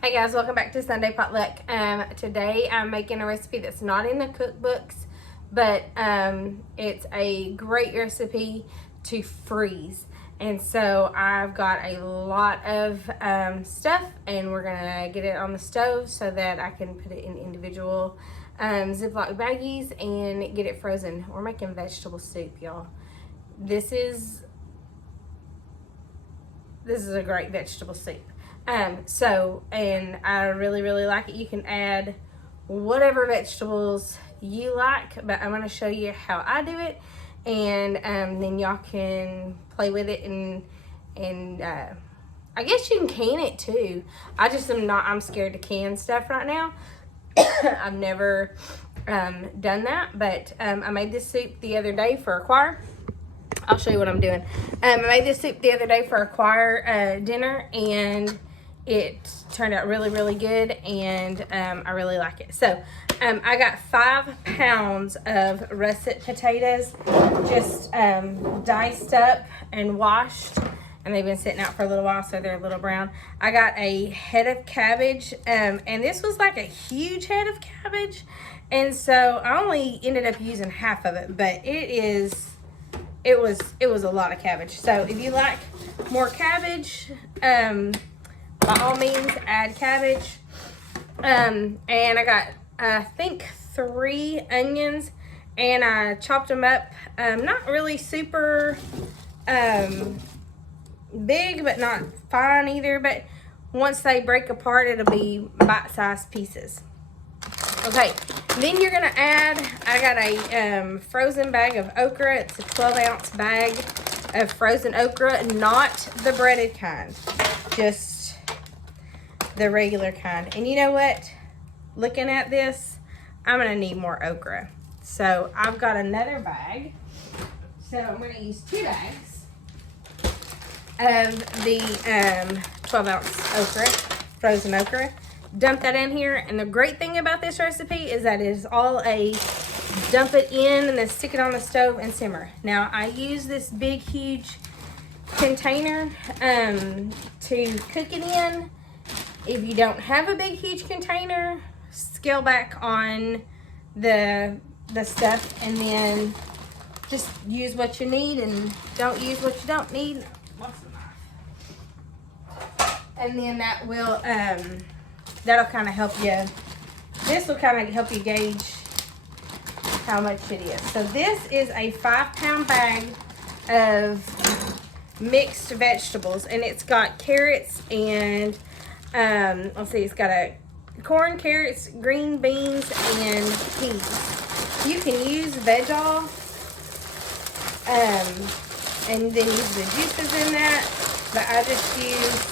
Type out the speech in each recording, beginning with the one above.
Hey guys, welcome back to Sunday Potluck. Today I'm making a recipe that's not in the cookbooks, but it's a great recipe to freeze. And so I've got a lot of stuff, and we're gonna get it on the stove so that I can put it in individual Ziploc baggies and get it frozen. We're making vegetable soup, y'all. This is a great vegetable soup. And I really like it. You can add whatever vegetables you like, but I'm going to show you how I do it, and then y'all can play with it, and I guess you can it too. I'm scared to can stuff right now. I've never done that, but I made this soup the other day for a choir. I'll show you what I'm doing. I made this soup the other day for a choir dinner, and it turned out really good, and I really like it. So I got 5 pounds of russet potatoes, just diced up and washed, and they've been sitting out for a little while, so they're a little brown. I got a head of cabbage, and this was like a huge head of cabbage, and so I only ended up using half of it, but it was a lot of cabbage. So if you like more cabbage, by all means add cabbage. And I got I think 3 onions, and I chopped them up, not really super big, but not fine either, but once they break apart it'll be bite-sized pieces. Okay, then you're gonna add, I got a frozen bag of okra. It's a 12-ounce bag of frozen okra, not the breaded kind, just the regular kind. And you know what? Looking at this, I'm gonna need more okra. So I've got another bag. So I'm gonna use 2 bags of the 12-ounce okra, frozen okra. Dump that in here, and the great thing about this recipe is that it is all a dump it in and then stick it on the stove and simmer. Now I use this big huge container to cook it in. If you don't have a big huge container, scale back on the stuff, and then just use what you need and don't use what you don't need. Lost the knife. And then that will that'll kind of help you. This will kind of help you gauge how much it is. So this is a 5-pound bag of mixed vegetables, and it's got carrots and let's see, it's got a corn, carrots, green beans, and peas. You can use veg-all, and then use the juices in that, but I just use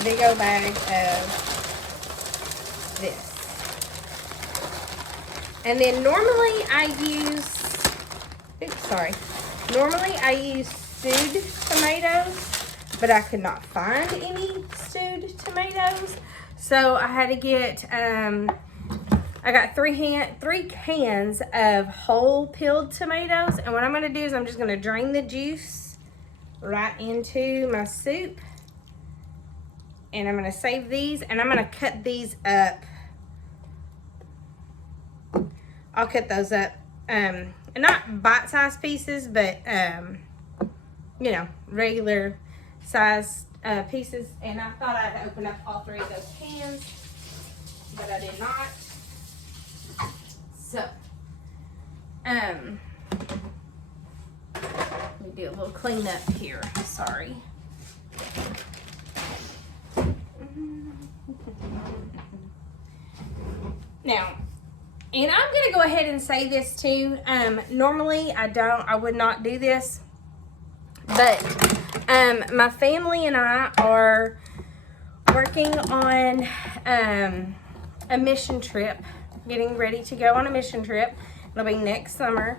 a big old bag of this. And then normally I use stewed tomatoes, but I could not find any stewed tomatoes, so I had to get I got 3 cans of whole peeled tomatoes. And what I'm going to do is I'm just going to drain the juice right into my soup, and I'm going to save these, and I'm going to cut these up. I'll cut those up, not bite-sized pieces, but you know, regular size pieces. And I thought I'd open up all 3 of those cans, but I did not. So let me do a little cleanup here. Sorry. Now, and I'm gonna go ahead and say this too. Normally I would not do this, but my family and I are working on a mission trip, getting ready to go on a mission trip. It'll be next summer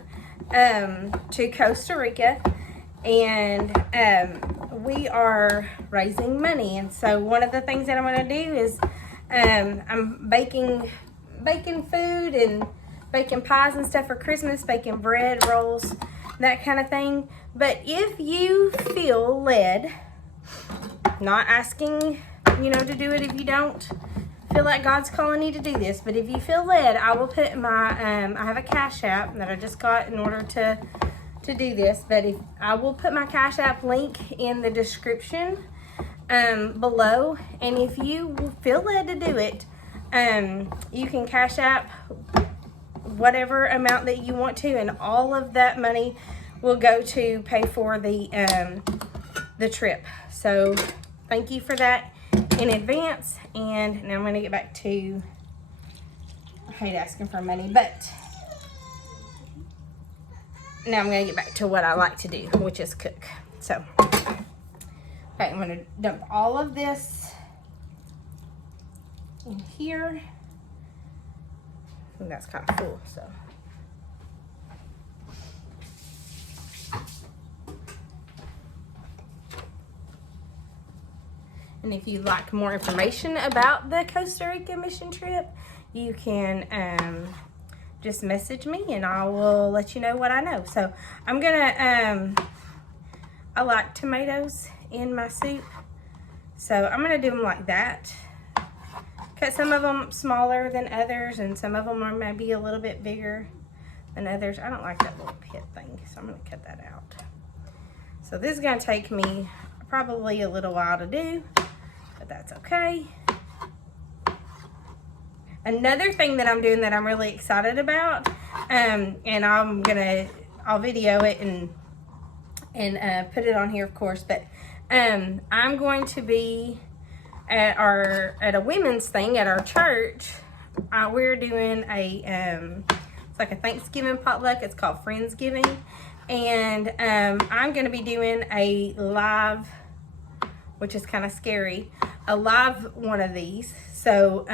to Costa Rica, and we are raising money. And so one of the things that I'm going to do is I'm baking food and baking pies and stuff for Christmas, baking bread, rolls, that kind of thing. But if you feel led, not asking you know, to do it if you don't feel like God's calling you to do this. But if you feel led, I will put my, I have a Cash App that I just got in order to do this. But if I will put my Cash App link in the description below. And if you feel led to do it, you can Cash App whatever amount that you want to, and all of that money will go to pay for the trip. So thank you for that in advance. And now I'm going to get back to, I hate asking for money, but now I'm going to get back to what I like to do, which is cook. So, okay, I'm going to dump all of this in here. I think that's kind of full, so. And if you'd like more information about the Costa Rica mission trip, you can just message me and I will let you know what I know. So I'm gonna, I like tomatoes in my soup. So I'm gonna do them like that. Cut some of them smaller than others, and some of them are maybe a little bit bigger than others. I don't like that little pit thing, so I'm gonna cut that out. So this is gonna take me probably a little while to do, but that's okay. Another thing that I'm doing that I'm really excited about, and I'll video it and put it on here, of course, but I'm going to be at a women's thing at our church. We're doing it's like a Thanksgiving potluck. It's called Friendsgiving, and I'm going to be doing a live, which is kind of scary, a live one of these. So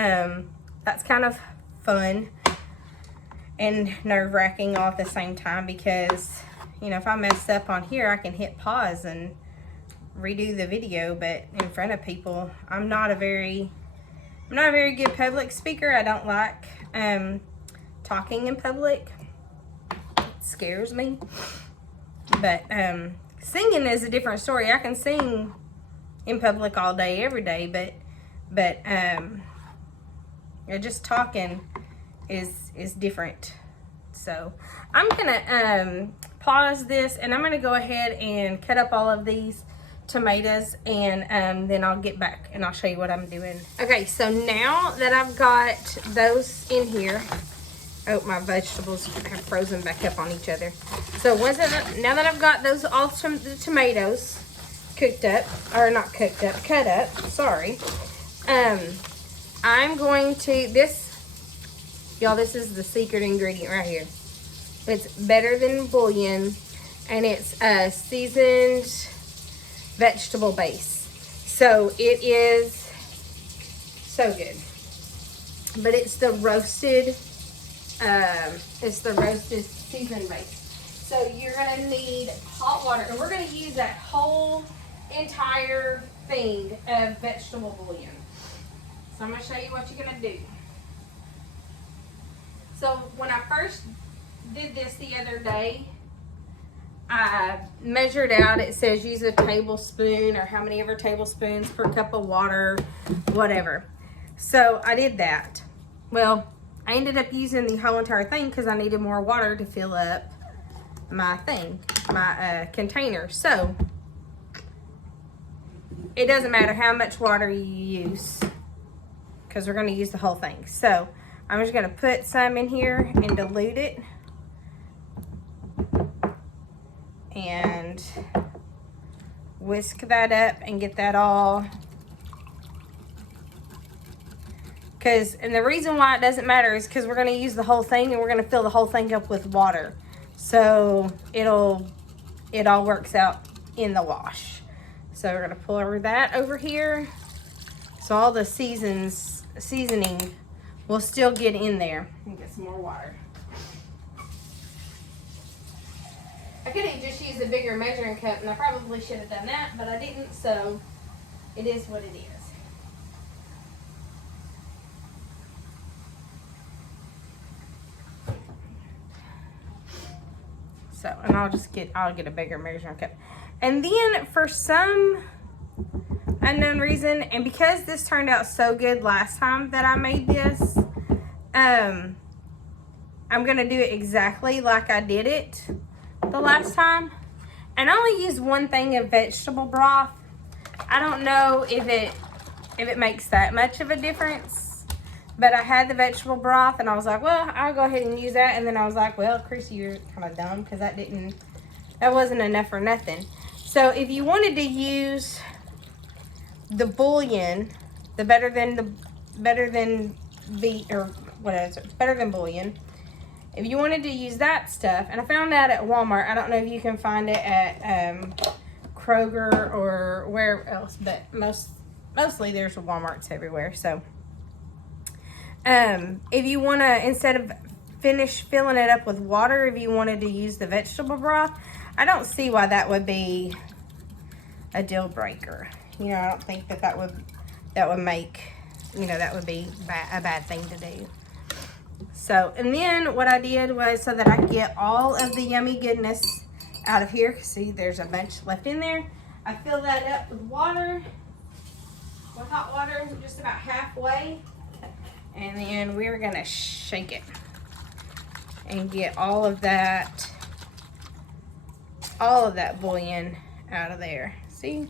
that's kind of fun and nerve-wracking all at the same time, because, you know, if I mess up on here, I can hit pause and redo the video, but in front of people, I'm not a very good public speaker. I don't like talking in public. It scares me. But singing is a different story. I can sing in public all day, every day, but just talking is different. So I'm gonna pause this, and I'm gonna go ahead and cut up all of these tomatoes, and then I'll get back and I'll show you what I'm doing. Okay, so now that I've got those in here, oh, my vegetables have frozen back up on each other. So now that I've got those the tomatoes cooked up, or not cooked up, cut up, sorry. I'm going to, y'all, this is the secret ingredient right here. It's better than bullion, and it's a seasoned vegetable base. So it is so good. But it's the roasted seasoned base. So you're gonna need hot water, and we're gonna use that whole entire thing of vegetable bouillon. So I'm gonna show you what you're gonna do. So when I first did this the other day, I measured out, it says use a tablespoon or how many ever tablespoons per cup of water, whatever. So I did that. Well, I ended up using the whole entire thing because I needed more water to fill up my container. So it doesn't matter how much water you use, because we're going to use the whole thing. So I'm just going to put some in here and dilute it. And whisk that up and get that all. And the reason why it doesn't matter is because we're going to use the whole thing, and we're going to fill the whole thing up with water. So it all works out in the wash. So we're going to pour that over here. So all the seasoning will still get in there. And get some more water. I could have just used a bigger measuring cup, and I probably should have done that, but I didn't, so it is what it is. So, and I'll get a bigger measuring cup. And then for some unknown reason. And because this turned out so good last time that I made this, I'm gonna do it exactly like I did it the last time. And I only use one thing of vegetable broth. I don't know if it makes that much of a difference, but I had the vegetable broth and I was like, well, I'll go ahead and use that. And then I was like, well, Chrissy, you're kind of dumb because that wasn't enough for nothing. So if you wanted to use the bullion, the better than bullion. If you wanted to use that stuff, and I found that at Walmart. I don't know if you can find it at Kroger or where else, but mostly there's Walmarts everywhere. So if you want to, instead of finish filling it up with water, if you wanted to use the vegetable broth, I don't see why that would be a deal breaker. You know, I don't think that would make, you know, that would be a bad thing to do. So, and then what I did was, so that I get all of the yummy goodness out of here, see there's a bunch left in there, I fill that up with water, with hot water, just about halfway, and then we're gonna shake it and get all of that bullion out of there. See,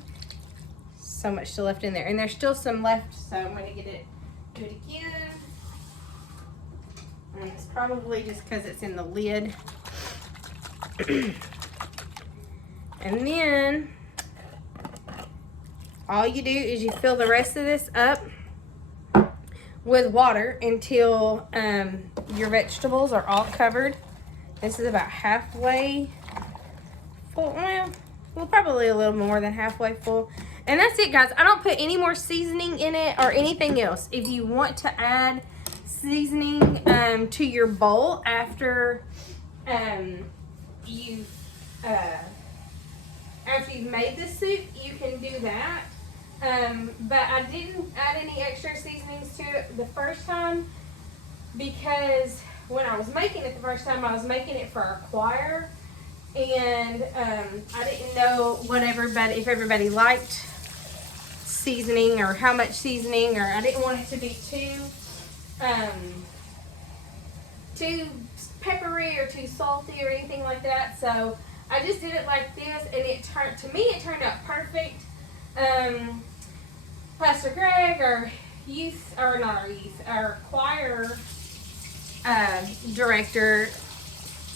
so much still left in there, and there's still some left, so I'm gonna do it again. And it's probably just because it's in the lid. And then all you do is you fill the rest of this up with water until your vegetables are all covered. This is about halfway full. Well, probably a little more than halfway full. And that's it, guys. I don't put any more seasoning in it or anything else. If you want to add seasoning to your bowl after you've made the soup, you can do that. But I didn't add any extra seasonings to it the first time because when I was making it the first time, I was making it for our choir, and I didn't know if everybody liked seasoning or how much seasoning, or I didn't want it to be too peppery or too salty or anything like that. So I just did it like this, and it turned out perfect. Pastor Greg, our choir director,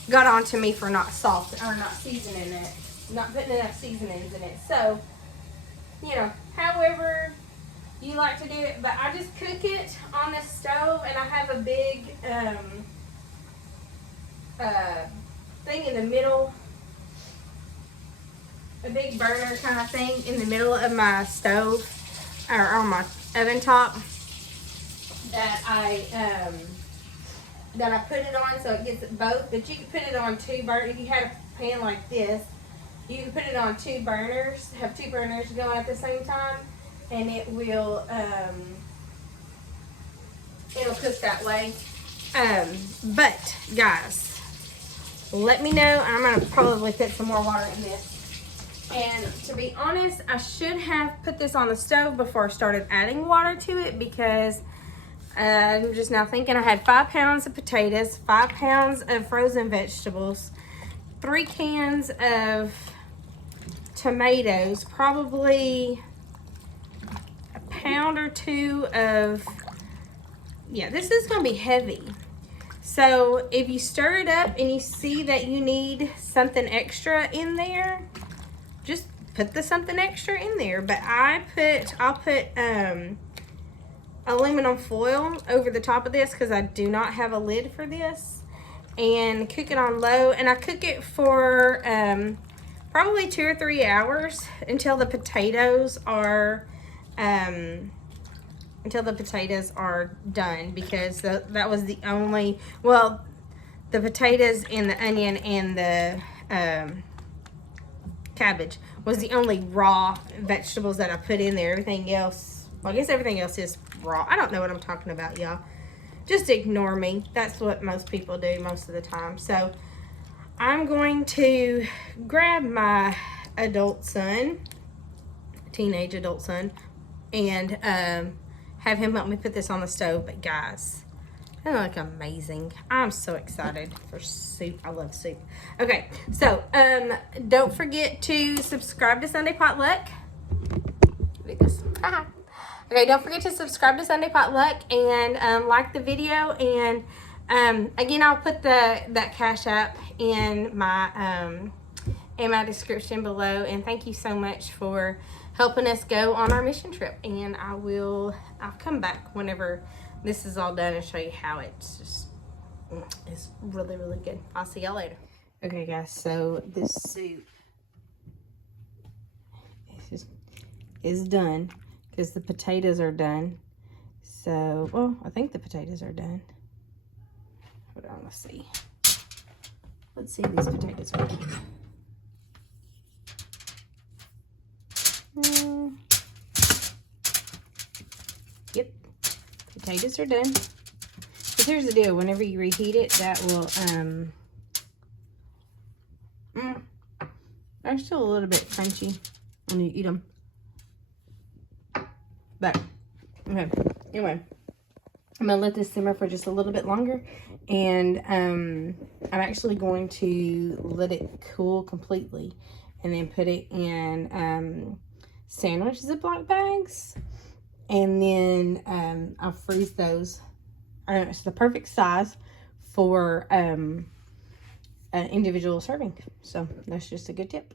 got on to me for not seasoning it, not putting enough seasonings in it. So, you know, however you like to do it, but I just cook it on the stove, and I have a big thing in the middle, a big burner kind of thing in the middle of my stove, or on my oven top, that I put it on so it gets both. But you can put it on two burners. If you had a pan like this, you can put it on two burners, have two burners going at the same time, and it will it'll cook that way. But guys, let me know. I'm gonna probably put some more water in this. And to be honest, I should have put this on the stove before I started adding water to it, because I'm just now thinking I had 5 pounds of potatoes, 5 pounds of frozen vegetables, 3 cans of tomatoes, probably a pound or 2 of, yeah, this is gonna be heavy. So if you stir it up and you see that you need something extra in there, just put the something extra in there. But I'll put aluminum foil over the top of this because I do not have a lid for this, and cook it on low. And I cook it for probably 2 or 3 hours until the potatoes are done, because that was the only, well, the potatoes and the onion and the cabbage was the only raw vegetables that I put in there. Everything else, well, I guess everything else is raw. I don't know what I'm talking about, y'all. Just ignore me. That's what most people do most of the time. So I'm going to grab my adult son teenage adult son, and have him help me put this on the stove. But guys, they look amazing. I'm so excited for soup. I love soup. Okay, so don't forget to subscribe to Sunday Potluck. Look at this. Okay, don't forget to subscribe to Sunday Potluck and like the video. And again, I'll put that Cash App in my description below. And thank you so much for helping us go on our mission trip. And I'll come back whenever this is all done and show you how it's really, really good. I'll see y'all later. Okay, guys, so this soup is done because the potatoes are done. So, well, I think the potatoes are done. Hold on, let's see. Let's see if these potatoes are done. Yep, potatoes are done. But here's the deal: whenever you reheat it, that will they're still a little bit crunchy when you eat them. But okay, anyway, I'm gonna let this simmer for just a little bit longer, and I'm actually going to let it cool completely, and then put it in sandwich Ziploc bags, and then I'll freeze those. It's the perfect size for an individual serving. So that's just a good tip.